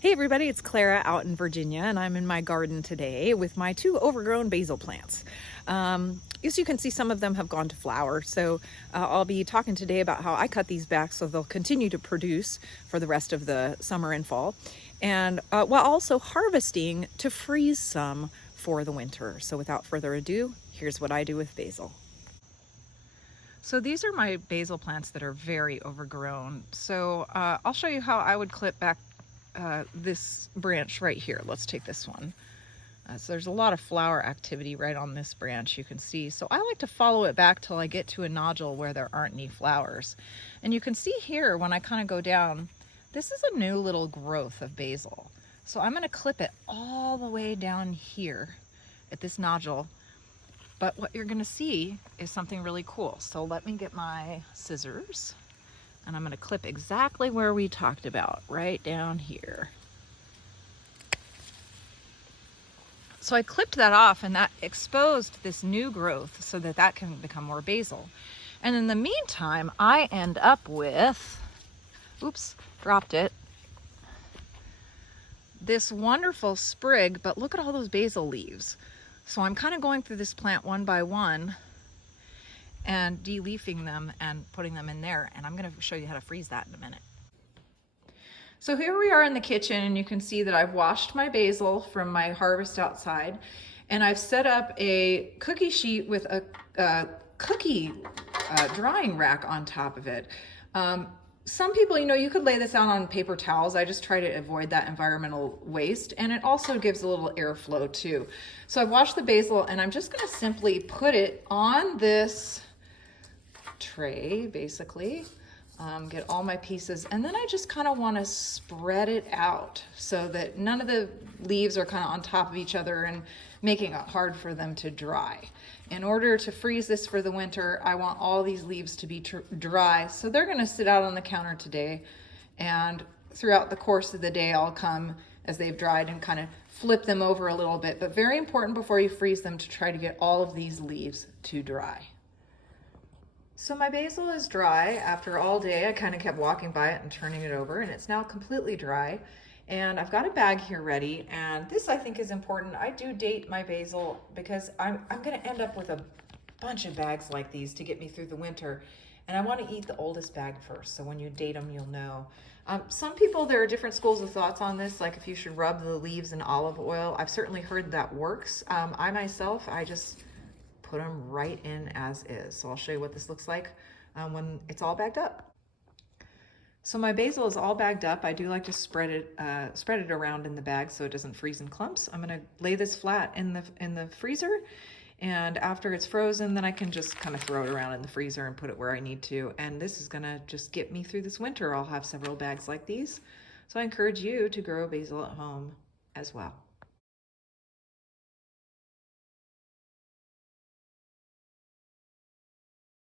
Hey everybody, it's Clara out in Virginia, and I'm in my garden today with my two overgrown basil plants. As you can see, some of them have gone to flower, so I'll be talking today about how I cut these back so they'll continue to produce for the rest of the summer and fall, and while also harvesting to freeze some for the winter. So without further ado, here's what I do with basil. So these are my basil plants that are very overgrown. So I'll show you how I would clip back this branch right here. Let's take this one. So there's a lot of flower activity right on this branch, you can see. So I like to follow it back till I get to a nodule where there aren't any flowers. And you can see here when I kind of go down, this is a new little growth of basil. So I'm going to clip it all the way down here at this nodule. But what you're going to see is something really cool. So let me get my scissors. And I'm going to clip exactly where we talked about, right down here. So I clipped that off, and that exposed this new growth so that that can become more basil. And in the meantime, I end up with, oops, dropped it, this wonderful sprig, but look at all those basil leaves. So I'm kind of going through this plant one by one and de-leafing them and putting them in there. And I'm going to show you how to freeze that in a minute. So here we are in the kitchen, and you can see that I've washed my basil from my harvest outside, and I've set up a cookie sheet with a cookie drying rack on top of it. Some people, you could lay this out on paper towels. I just try to avoid that environmental waste, and it also gives a little airflow too. So I've washed the basil, and I'm just going to simply put it on this tray, basically. Get all my pieces, and then I just kind of want to spread it out so that none of the leaves are kind of on top of each other and making it hard for them to dry. In order to freeze this for the winter, I want all these leaves to be dry, so they're going to sit out on the counter today, and throughout the course of the day I'll come as they've dried and kind of flip them over a little bit. But very important before you freeze them to try to get all of these leaves to dry. So my basil is dry. After all day I kind of kept walking by it and turning it over, and it's now completely dry. And I've got a bag here ready, and this I think is important. I do date my basil because I'm going to end up with a bunch of bags like these to get me through the winter, and I want to eat the oldest bag first, so when you date them you'll know. Some people, there are different schools of thoughts on this, like if you should rub the leaves in olive oil. I've certainly heard that works. I myself, I just put them right in as is. So I'll show you what this looks like when it's all bagged up. So my basil is all bagged up. I do like to spread it around in the bag so it doesn't freeze in clumps. I'm going to lay this flat in the freezer, and after it's frozen, then I can just kind of throw it around in the freezer and put it where I need to. And this is going to just get me through this winter. I'll have several bags like these. So I encourage you to grow basil at home as well.